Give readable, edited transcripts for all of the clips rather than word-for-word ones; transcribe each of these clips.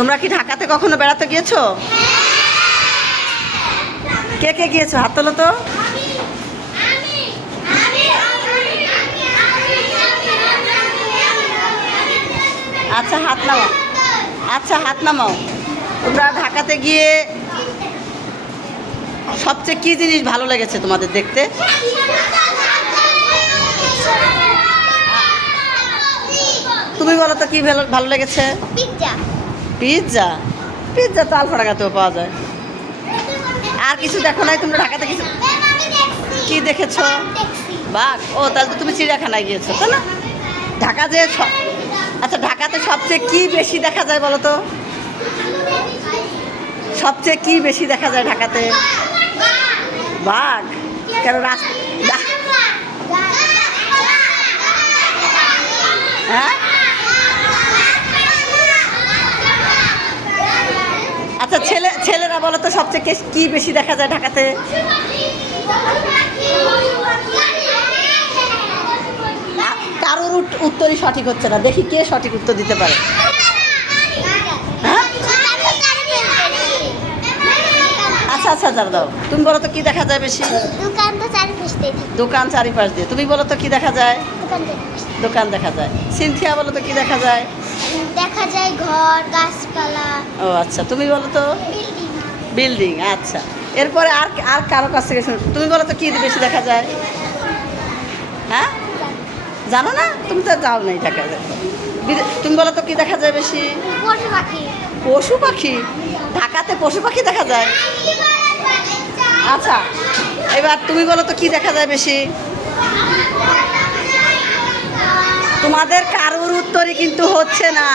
তোমরা কি ঢাকাতে কখনো বেড়াতে গিয়েছো? কে কে গিয়েছো হাত তোলো তো। আচ্ছা হাত নামাও, আচ্ছা হাত নামাও। তোমরা ঢাকাতে গিয়ে সবচেয়ে কী জিনিস ভালো লেগেছে তোমাদের দেখতে? তুমি বলো তো কী ভালো ভালো লেগেছে? পিজ্জা। পিৎজা? পিৎজা তো আলফাডাঙ্গাতেও পাওয়া যায়। আর কিছু দেখো নাই তোমরা ঢাকাতে? কিছু কি দেখেছো? বাঘ? ও তাহলে তো তুমি চিড়িয়াখানায় গিয়েছো তাই না? ঢাকা যে আচ্ছা ঢাকাতে সবচেয়ে কি বেশি দেখা যায় বলো তো? সবচেয়ে কি বেশি দেখা যায় ঢাকাতে? বাঘ? কেন রাস্তা? হ্যাঁ আচ্ছা ছেলেরা বলো তো সবচেয়ে কি বেশি দেখা যায় ঢাকাতে? কারোর উত্তরই সঠিক হচ্ছে না, দেখি কে সঠিক উত্তর দিতে পারে। হ্যাঁ আচ্ছা আচ্ছা যারা দাও, তুমি বলো তো কি দেখা যায় বেশি? দোকান চারিপাশ দিয়ে। তুমি বলো তো কি দেখা যায়? দোকান দেখা যায়। সিনথিয়া বলো তো কি দেখা যায়? দেখা যায় ঘর, গাছপালা। ও আচ্ছা, তুমি বলো তো? বিল্ডিং। আচ্ছা, এরপরে আর আর কারো কাছ থেকে শুনো, তুমি বলো তো কি বেশি দেখা যায়? হ্যাঁ জানো না? তুমি তো যাও নাই ঢাকায়। তুমি বলো তো কি দেখা যায় বেশি? পশু পাখি। পশু পাখি? ঢাকাতে পশু পাখি দেখা যায়? আচ্ছা এবার তুমি বলো তো কি দেখা যায় বেশি? তোমাদের কারোর উত্তরই কিন্তু হচ্ছে না,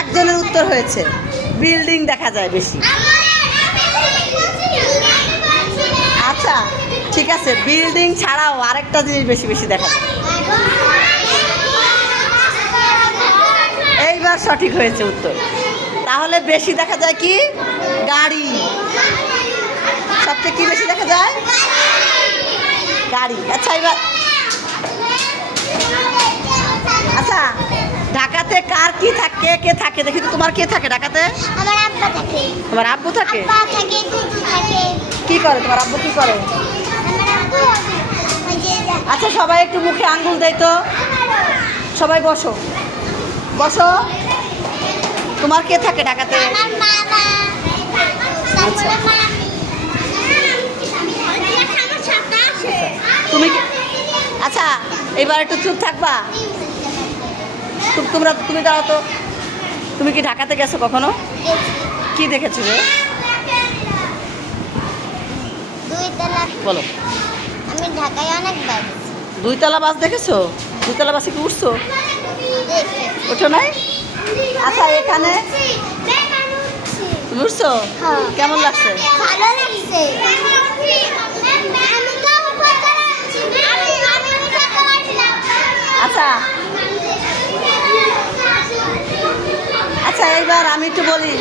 একজনের উত্তর হয়েছে। বিল্ডিং দেখা যায় বেশি। আচ্ছা ঠিক আছে, বিল্ডিং ছাড়াও আরেকটা জিনিস বেশি বেশি দেখা যায়। এইবার সঠিক হয়েছে উত্তর। তাহলে বেশি দেখা যায় কি? গাড়ি। সবচেয়ে কি বেশি দেখা যায়? গাড়ি। আচ্ছা এবার আচ্ছা ঢাকাতে কার কি থাকে, কে থাকে দেখি তো? তোমার কে থাকে ঢাকাতে? আমার আব্বা থাকে। তোমার আব্বু থাকে? আব্বা থাকে, দিদি থাকে। কি করে তোমার আব্বু, কি করে? আমার আব্বু ওই যে আচ্ছা সবাই একটু মুখে আঙ্গুল দেয় তো। সবাই বসো বসো। তোমার কে থাকে ঢাকাতে? আমার মামা, আচ্ছা। তারপরে মামি। আমার সাথে আসে। তুমি কি আচ্ছা এবার একটু চুপ থাকবা? তুমি দাও তো। তুমি কি ঢাকাতে গেছো কখনো? কি দেখেছো রে? দুইতলা। বলো। আমি ঢাকায় অনেকবার গেছি। দুইতলা বাস দেখেছো? দুইতলা বাসে কি উঠছো? ওঠো নাই? আচ্ছা এখানে তুমি উঠছো? হ্যাঁ। কেমন লাগছে? ভালো লাগছে। আচ্ছা আচ্ছা এইবার আমি একটু বলি।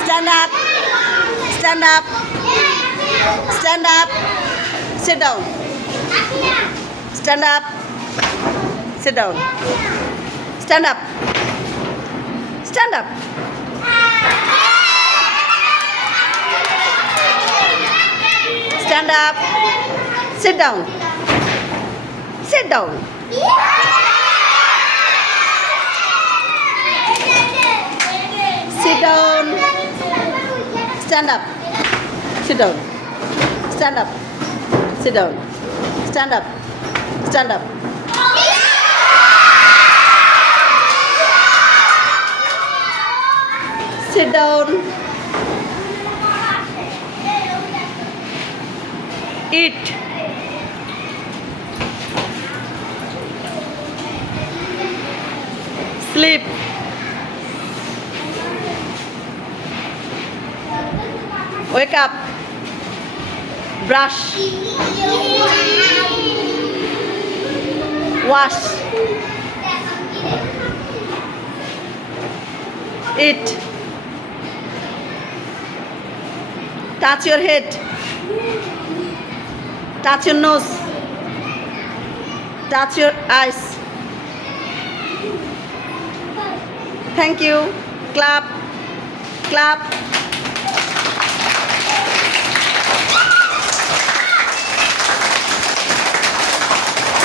Stand up, stand up, stand up, sit down, stand up, sit down, stand up, stand up, stand up, sit down, sit down, sit down, stand up, sit down, stand up, sit down, stand up, stand up. Sit down. Eat. Sleep. Wake up. Brush. Wash. Eat. Touch your head. Touch your nose. Touch your eyes. Thank you. Clap clap.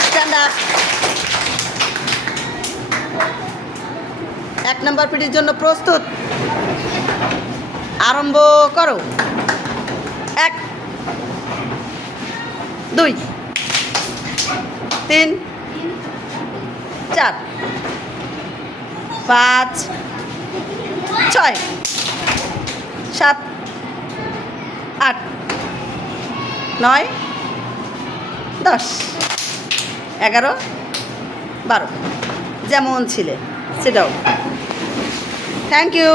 Stand up. 1 number পিটির জন্য প্রস্তুত, আরম্ভ করো। 1 2 3 4 5 6 7 8 9 10 11 12 যেমন ছিলে। Sit down. Thank you.